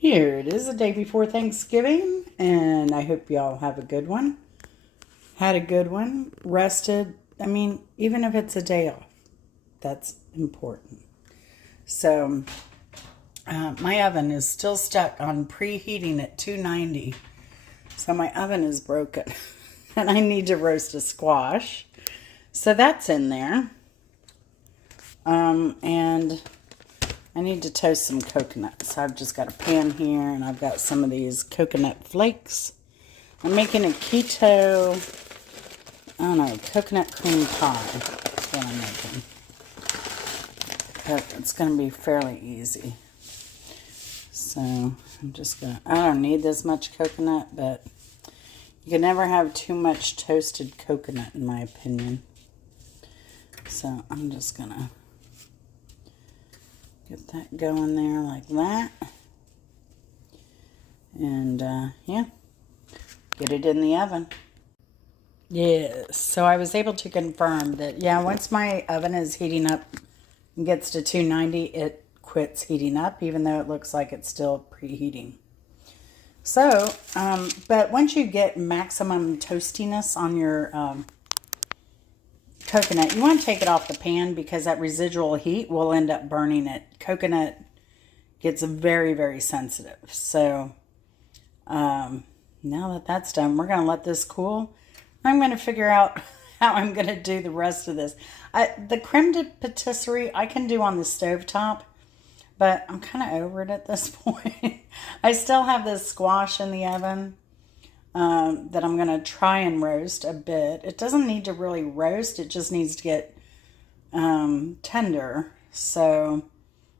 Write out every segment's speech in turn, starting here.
Here it is, the day before Thanksgiving, and I hope y'all have a good one. Had a good one, rested. I mean, even if it's a day off, that's important. So, my oven is still stuck on preheating at 290. So my oven is broken, and I need to roast a squash. So that's in there. And I need to toast some coconuts. So I've just got a pan here, and I've got some of these coconut flakes. I'm making a keto, I don't know, coconut cream pie. That's what I'm making. But it's going to be fairly easy. So I'm just going to, I don't need this much coconut, but you can never have too much toasted coconut, in my opinion. So I'm just going to get that going there like that. And, yeah, get it in the oven. Yes, so I was able to confirm that, yeah, once my oven is heating up and gets to 290, it quits heating up, even though it looks like it's still preheating. So, but once you get maximum toastiness on your coconut, you want to take it off the pan because that residual heat will end up burning it. Coconut gets very, very sensitive. So now that that's done, we're going to let this cool. I'm going to figure out how I'm going to do the rest of this. The creme de patisserie I can do on the stovetop, but I'm kind of over it at this point. I still have this squash in the oven. That I'm going to try and roast a bit. It doesn't need to really roast. It just needs to get tender. So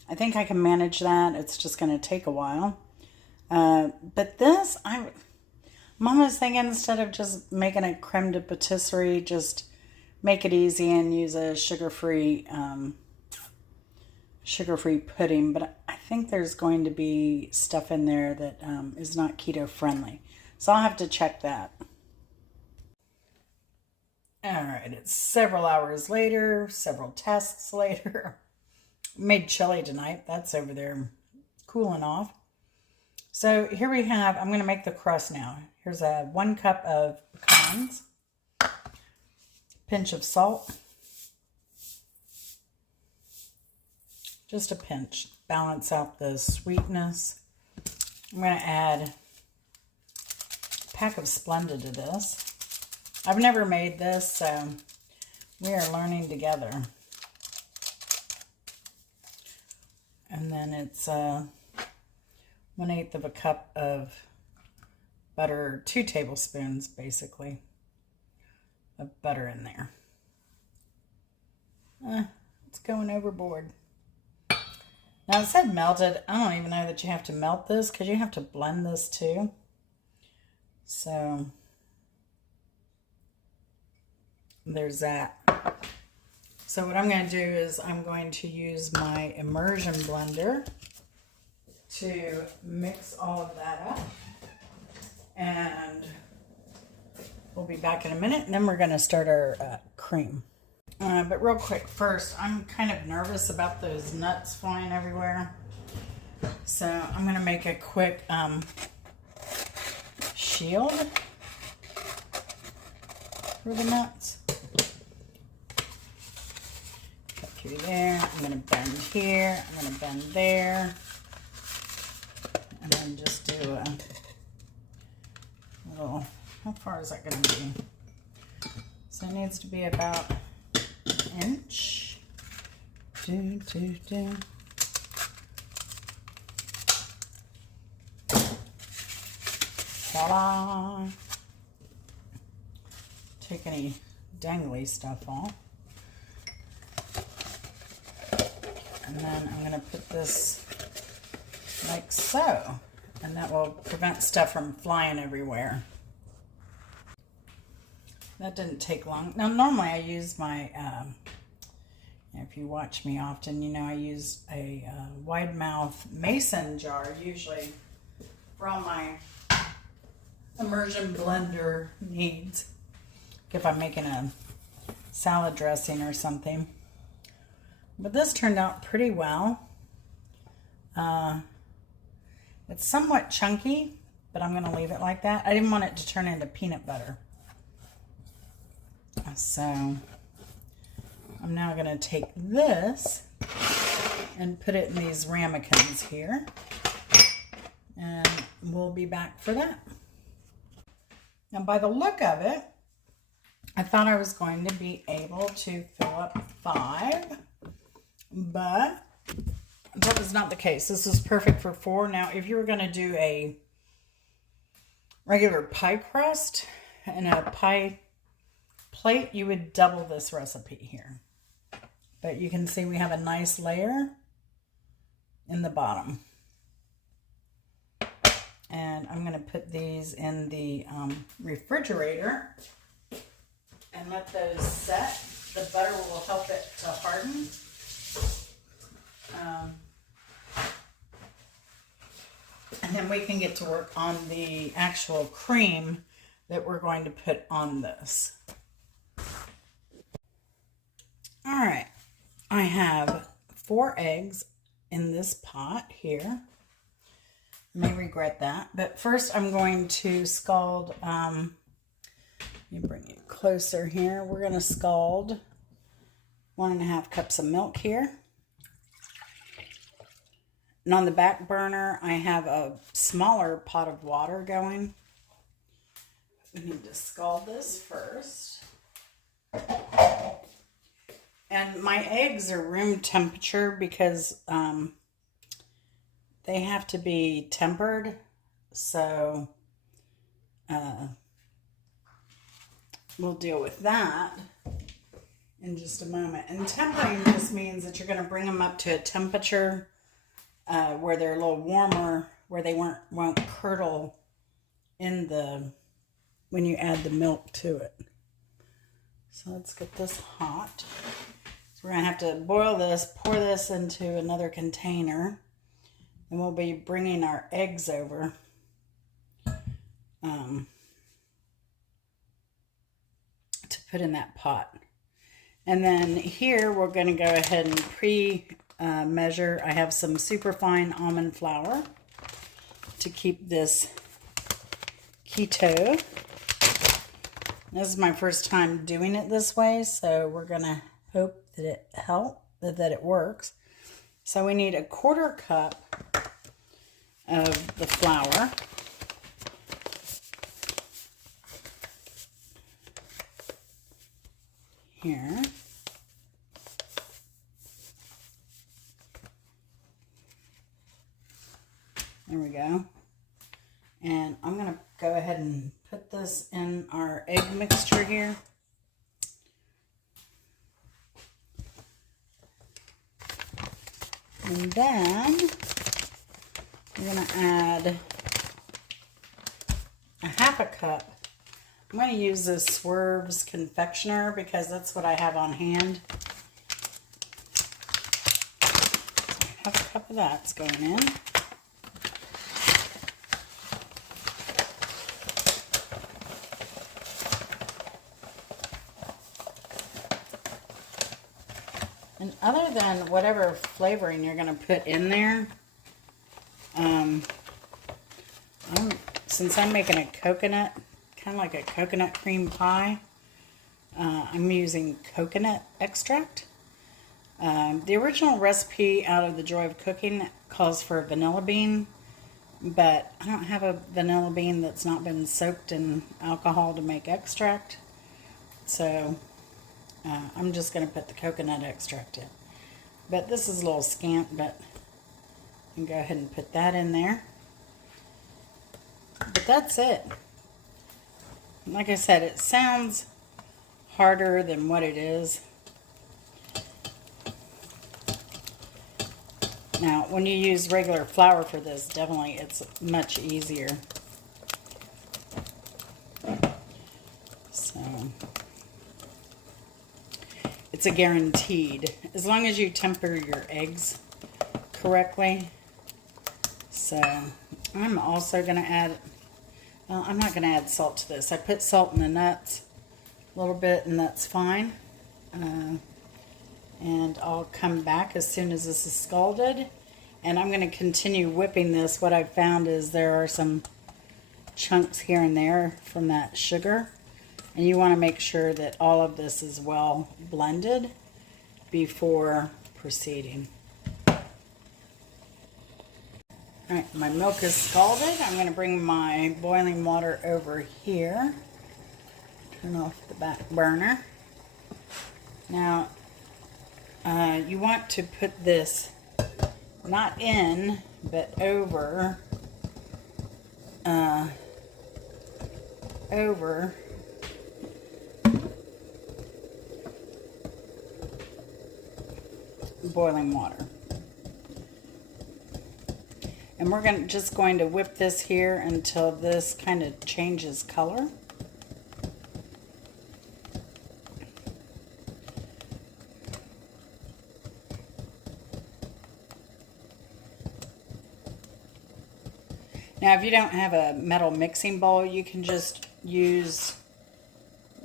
I think I can manage that. It's just going to take a while. But this, I'm almost thinking instead of just making a creme de patisserie, just make it easy and use a sugar-free pudding. But I think there's going to be stuff in there that is not keto friendly. So I'll have to check that. All right, it's several hours later, several tests later. Made chili tonight. That's over there cooling off. So here we have, I'm going to make the crust now. Here's 1 cup of pecans, pinch of salt, just a pinch, balance out the sweetness. I'm going to add pack of Splenda to this. I've never made this, so we are learning together. And then it's 1/8 of a cup of butter, 2 tablespoons basically of butter in there. It's going overboard. Now it said melted. I don't even know that you have to melt this because you have to blend this too. So there's that. So what I'm going to do is I'm going to use my immersion blender to mix all of that up. And we'll be back in a minute, and then we're going to start our cream. But real quick, first, I'm kind of nervous about those nuts flying everywhere. So I'm going to make a quick shield for the nuts. Cut through there. I'm going to bend here. I'm going to bend there. And then just do a little, how far is that going to be? So it needs to be about an inch. Ta-da! Take any dangly stuff off. And then I'm going to put this like so. And that will prevent stuff from flying everywhere. That didn't take long. Now, normally I use my, if you watch me often, you know I use a wide mouth mason jar usually for all my immersion blender needs. If I'm making a salad dressing or something. But this turned out pretty well. It's somewhat chunky, but I'm going to leave it like that. I didn't want it to turn into peanut butter. So I'm now going to take this and put it in these ramekins here. And we'll be back for that. Now, by the look of it, I thought I was going to be able to fill up 5, but that was not the case. This is perfect for 4. Now, if you were going to do a regular pie crust and a pie plate, you would double this recipe here. But you can see we have a nice layer in the bottom. And I'm going to put these in the refrigerator and let those set. The butter will help it to harden. And then we can get to work on the actual cream that we're going to put on this. All right, I have 4 eggs in this pot here. May regret that, but first I'm going to scald, let me bring it closer here. We're going to scald 1.5 cups of milk here. And on the back burner, I have a smaller pot of water going. We need to scald this first. And my eggs are room temperature because they have to be tempered. So we'll deal with that in just a moment. And tempering just means that you're going to bring them up to a temperature where they're a little warmer, where they won't curdle in when you add the milk to it. So let's get this hot. So we're going to have to boil this, pour this into another container, and we'll be bringing our eggs over. To put in that pot. And then here we're going to go ahead and measure. I have some superfine almond flour to keep this keto. This is my first time doing it this way, so we're going to hope that it works. So we need 1/4 cup of the flour. Here. There we go. And I'm going to go ahead and put this in our egg mixture here. And then we're going to add 1/2 cup. I'm going to use this Swerve's confectioner because that's what I have on hand. 1/2 cup of that's going in. And other than whatever flavoring you're going to put in there, since I'm making a coconut, kind of like a coconut cream pie, I'm using coconut extract. The original recipe out of The Joy of Cooking calls for a vanilla bean, but I don't have a vanilla bean that's not been soaked in alcohol to make extract. So I'm just going to put the coconut extract in. But this is a little scant, but I can go ahead and put that in there. But that's it. Like I said, it sounds harder than what it is. Now, when you use regular flour for this, definitely it's much easier. So, it's a guaranteed, as long as you temper your eggs correctly. So, I'm also going to add, well, I'm not going to add salt to this. I put salt in the nuts a little bit, and that's fine. And I'll come back as soon as this is scalded, And I'm going to continue whipping this. What I've found is there are some chunks here and there from that sugar. And you want to make sure that all of this is well blended before proceeding. Alright, my milk is scalded. I'm going to bring my boiling water over here. Turn off the back burner. Now, you want to put this not in, but over boiling water. And we're just going to whip this here until this kind of changes color. Now, if you don't have a metal mixing bowl, you can just use,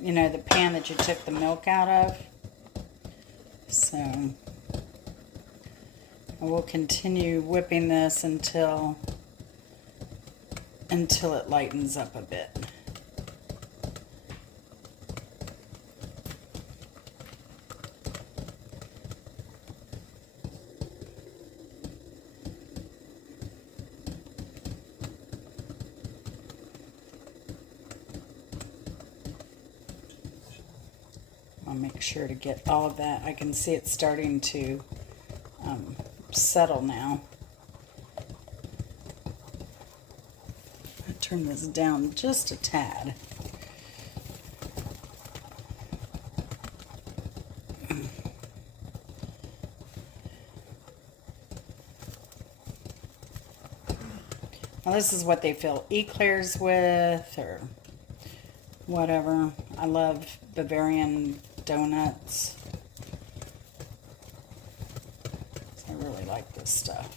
you know, the pan that you took the milk out of. So, we'll continue whipping this until it lightens up a bit. I'll make sure to get all of that. I can see it starting to settle now. I turn this down just a tad. Now this is what they fill eclairs with or whatever. I love Bavarian donuts. I really like this stuff.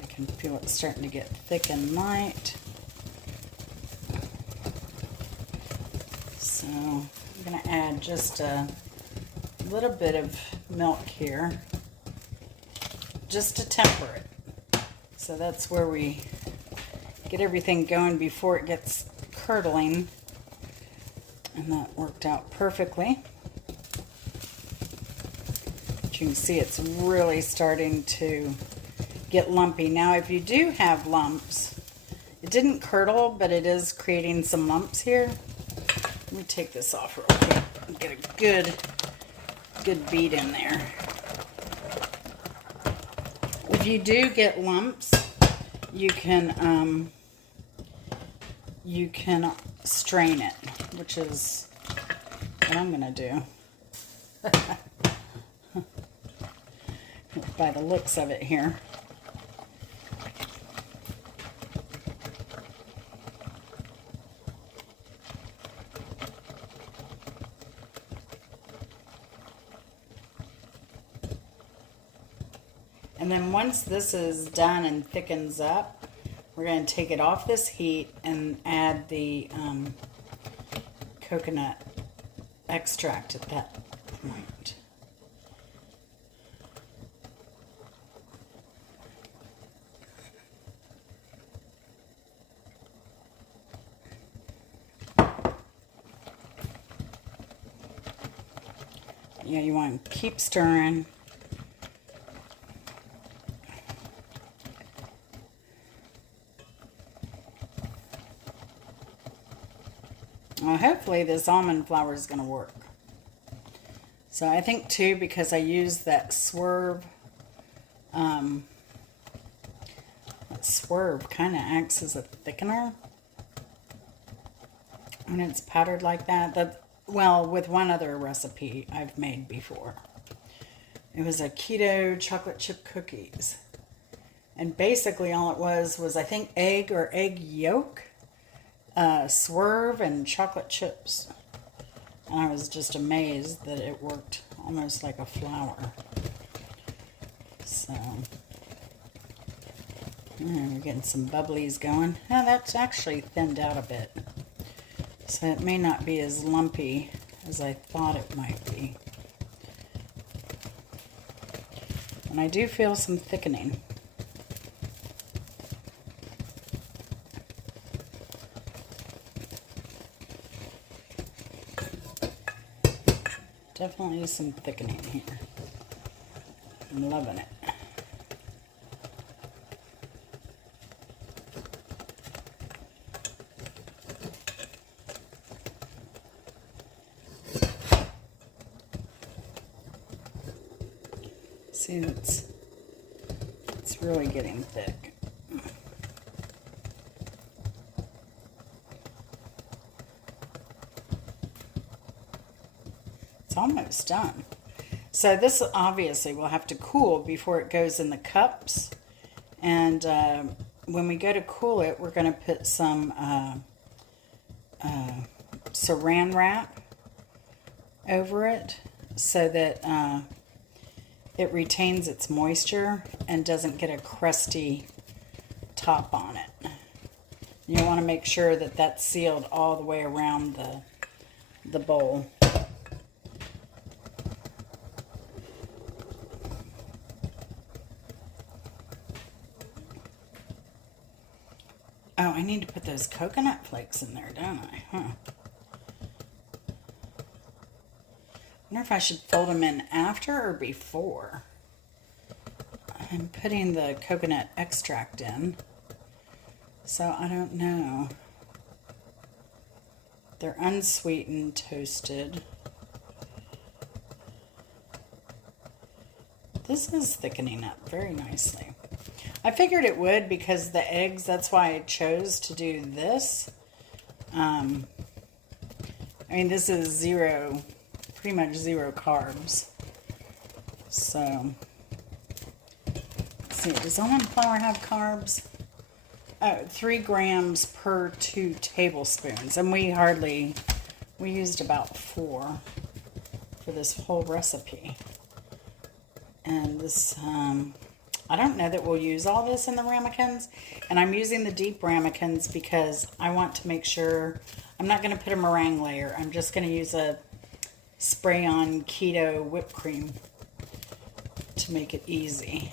I can feel it starting to get thick and light. So I'm going to add just a little bit of milk here, just to temper it. So that's where we get everything going before it gets curdling. And that worked out perfectly. But you can see it's really starting to get lumpy. Now, if you do have lumps, it didn't curdle, but it is creating some lumps here. Let me take this off real quick and get a good beat in there. If you do get lumps, you can strain it, which is what I'm going to do. By the looks of it here. And then once this is done and thickens up, we're going to take it off this heat and add the coconut extract at that point. Yeah, you want to keep stirring. Well, hopefully this almond flour is going to work. So I think too, because I used that swerve, that swerve kind of acts as a thickener. And it's powdered like that. Well, with one other recipe I've made before. It was a keto chocolate chip cookies. And basically all it was I think egg or egg yolk, swerve, and chocolate chips. And I was just amazed that it worked almost like a flour. So, we're getting some bubblies going. Now that's actually thinned out a bit. So it may not be as lumpy as I thought it might be. And I do feel some thickening. Definitely some thickening here. I'm loving it. See, it's really getting thick. It's almost done. So this obviously will have to cool before it goes in the cups. And when we go to cool it, we're going to put some saran wrap over it so that it retains its moisture and doesn't get a crusty top on it. You want to make sure that that's sealed all the way around the bowl. Oh, I need to put those coconut flakes in there, don't I? Huh. I wonder if I should fold them in after or before. I'm putting the coconut extract in, so I don't know. They're unsweetened, toasted. This is thickening up very nicely. I figured it would because the eggs, that's why I chose to do this. I mean, this is pretty much zero carbs. So, let's see, does almond flour have carbs? Oh, 3 grams per 2 tablespoons. And we used about 4 for this whole recipe. And this, I don't know that we'll use all this in the ramekins, and I'm using the deep ramekins because I want to make sure I'm not going to put a meringue layer. I'm just going to use a spray-on keto whipped cream to make it easy.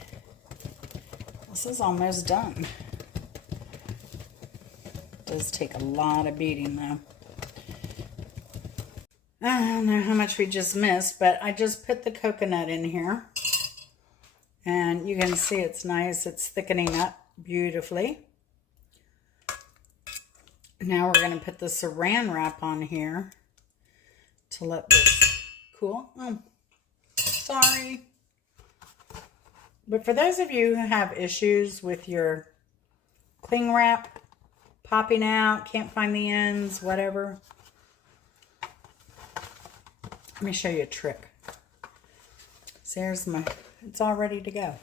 This is almost done. It does take a lot of beating though. I don't know how much we just missed, but I just put the coconut in here. And you can see it's nice. It's thickening up beautifully. Now we're going to put the saran wrap on here to let this cool. Oh, sorry. But for those of you who have issues with your cling wrap popping out, can't find the ends, whatever, let me show you a trick. So here's it's all ready to go.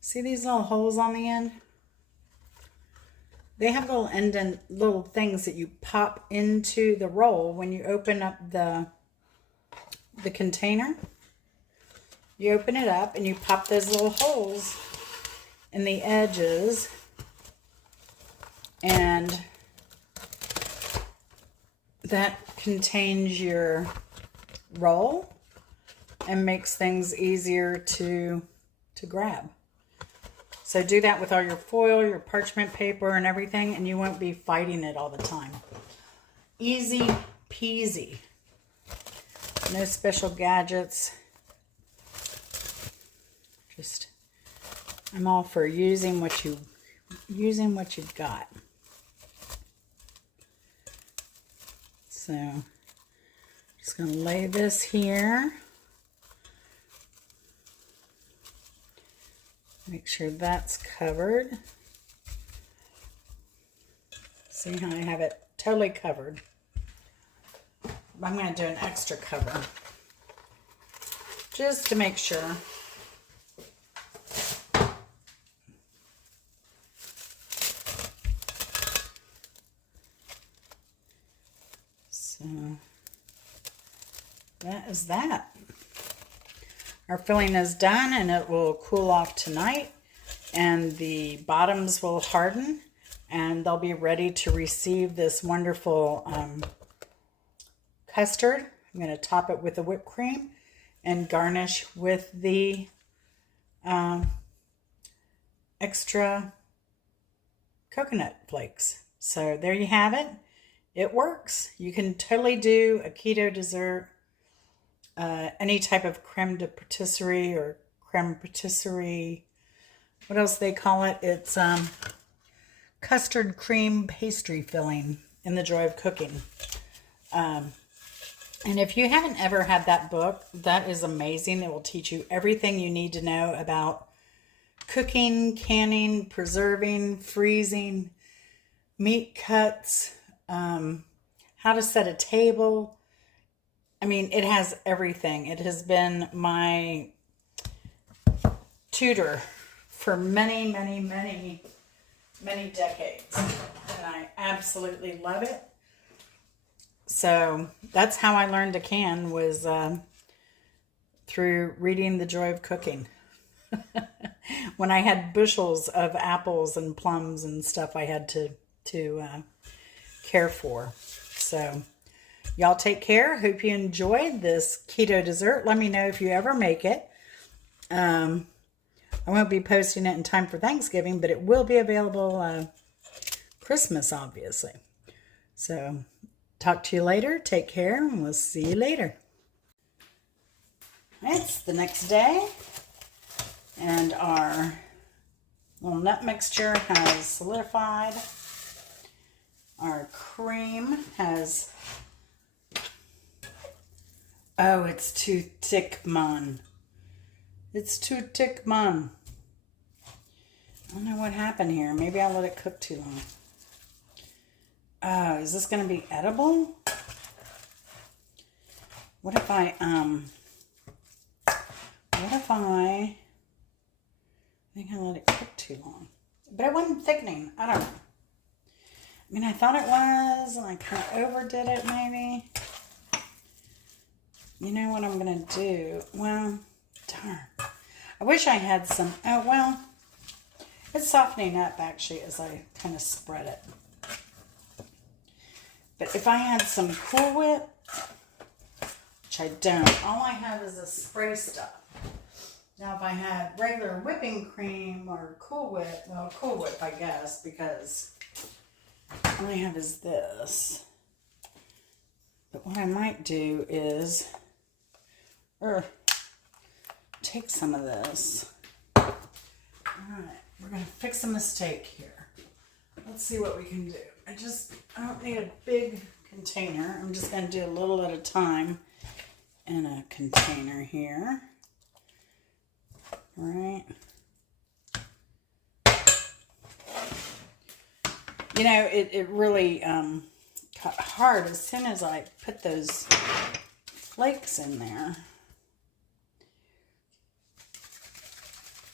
See these little holes on the end? They have little things that you pop into the roll when you open up the container. You open it up and you pop those little holes in the edges, and that contains your roll and makes things easier to grab. So do that with all your foil, your parchment paper and everything, and you won't be fighting it all the time. Easy peasy. No special gadgets. Just, I'm all for using what you've got. So, just gonna lay this here. Make sure that's covered. See how I have it totally covered. I'm going to do an extra cover just to make sure. So that is that. Our filling is done and it will cool off tonight, and the bottoms will harden and they'll be ready to receive this wonderful custard. I'm going to top it with the whipped cream and garnish with the extra coconut flakes. So there you have it. It works. You can totally do a keto dessert, any type of creme de patisserie or creme patisserie. What else they call it? It's custard cream pastry filling in the Joy of Cooking. And if you haven't ever had that book, that is amazing. It will teach you everything you need to know about cooking, canning, preserving, freezing, meat cuts, how to set a table. I mean, it has everything. It has been my tutor for many, many, many, many decades. And I absolutely love it. So that's how I learned to can, was through reading The Joy of Cooking. When I had bushels of apples and plums and stuff I had to care for. So y'all take care. Hope you enjoyed this keto dessert. Let me know if you ever make it. I won't be posting it in time for Thanksgiving, but it will be available Christmas, obviously. So talk to you later. Take care, and we'll see you later. It's the next day, and our little nut mixture has solidified. Our cream has... Oh, it's too thick, man. It's too thick, man. I don't know what happened here. Maybe I let it cook too long. Oh, is this going to be edible? What if I think I let it cook too long. But it wasn't thickening. I don't know. I mean, I thought it was, and I kind of overdid it, maybe. You know what I'm going to do? Well, darn. I wish I had some... Oh, well, it's softening up, actually, as I kind of spread it. But if I had some Cool Whip, which I don't, all I have is a spray stuff. Now, if I had regular whipping cream or Cool Whip, well, Cool Whip, I guess, because all I have is this. But what I might do is take some of this. All right, we're going to fix a mistake here. Let's see what we can do. I don't need a big container. I'm just going to do a little at a time in a container here. All right. You know, it really got hard as soon as I put those flakes in there.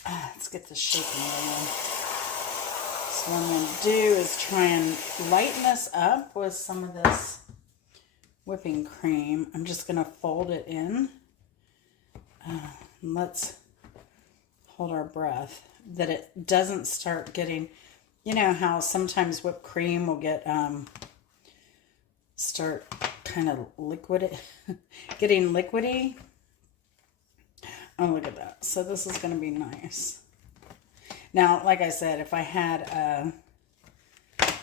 Let's get this shaking going. So what I'm going to do is try and lighten this up with some of this whipping cream. I'm just going to fold it in. Let's hold our breath that it doesn't start getting... You know how sometimes whipped cream will get, start kind of liquid, getting liquidy. Oh, look at that. So this is going to be nice. Now, like I said, if I had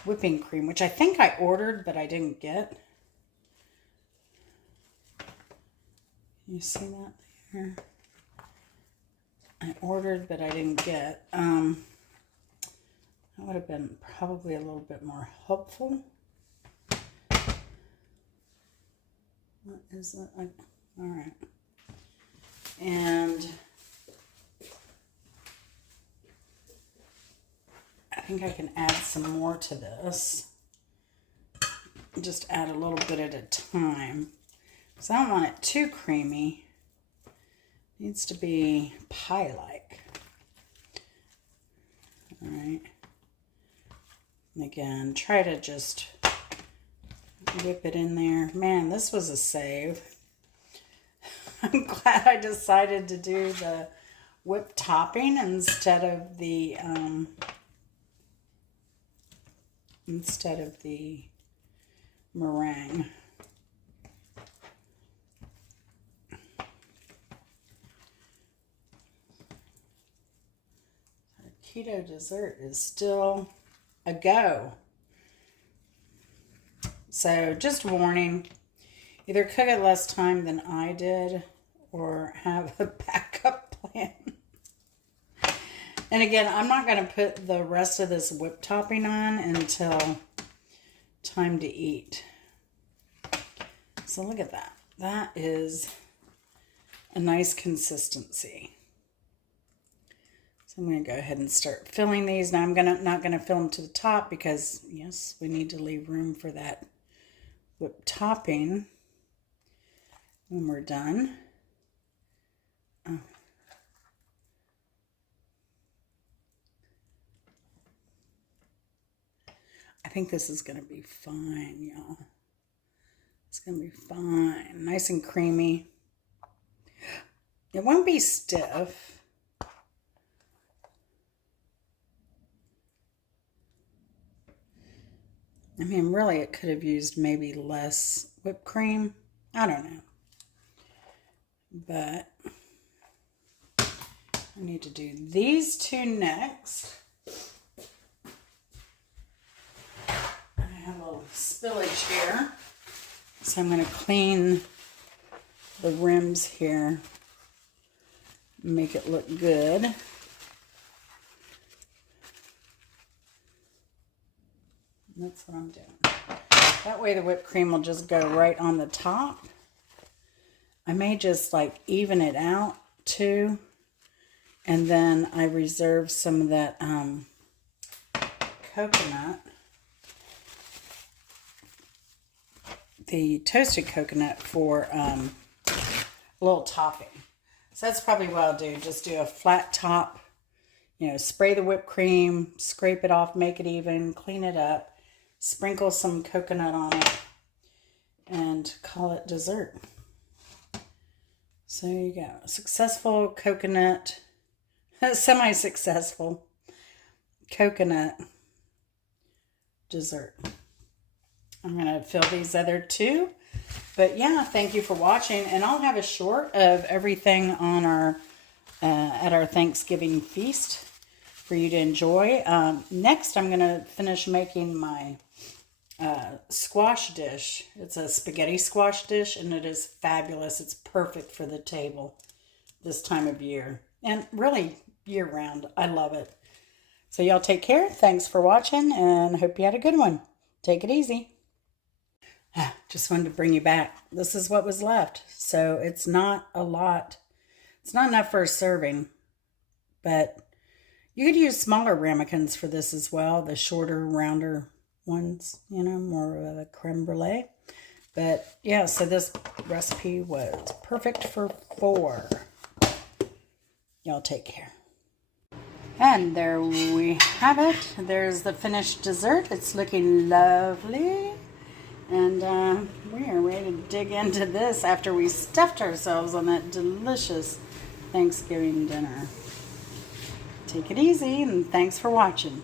whipping cream, which I think I ordered, but I didn't get. You see that there? I ordered, but I didn't get. That would have been probably a little bit more helpful. What is that? All right. And I think I can add some more to this. Just add a little bit at a time. Because I don't want it too creamy. It needs to be pie-like. All right. Again, try to just whip it in there. Man, this was a save. I'm glad I decided to do the whipped topping instead of the meringue. keto dessert is still a go. So just warning, either cook it less time than I did or have a backup plan. And again, I'm not going to put the rest of this whipped topping on until time to eat. So look at that. That is a nice consistency. So I'm going to go ahead and start filling these. Now I'm not going to fill them to the top because, yes, we need to leave room for that whipped topping when we're done. Oh. I think this is going to be fine, y'all. It's going to be fine. Nice and creamy. It won't be stiff. I mean, really, it could have used maybe less whipped cream. I don't know. But I need to do these two next. I have a little spillage here. So I'm going to clean the rims here. Make it look good. That's what I'm doing. That way the whipped cream will just go right on the top. I may just like even it out too. And then I reserve some of that coconut. The toasted coconut for a little topping. So that's probably what I'll do. Just do a flat top. You know, spray the whipped cream, scrape it off, make it even, clean it up. Sprinkle some coconut on it and call it dessert. So there you go. Successful coconut, semi-successful coconut dessert. I'm going to fill these other two. But yeah, thank you for watching. And I'll have a short of everything on our at our Thanksgiving feast for you to enjoy. Next, I'm going to finish making my squash dish. It's a spaghetti squash dish, and it is fabulous. It's perfect for the table this time of year, and really year-round. I love it. So y'all take care. Thanks for watching, and hope you had a good one. Take it easy. Just wanted to bring you back. This is what was left. So it's not a lot. It's not enough for a serving, but you could use smaller ramekins for this as well. The shorter, rounder ones, you know, more of a creme brulee. But yeah, so this recipe was perfect for 4. Y'all take care. And there we have it. There's the finished dessert. It's looking lovely. And we are ready to dig into this after we stuffed ourselves on that delicious Thanksgiving dinner. Take it easy, and thanks for watching.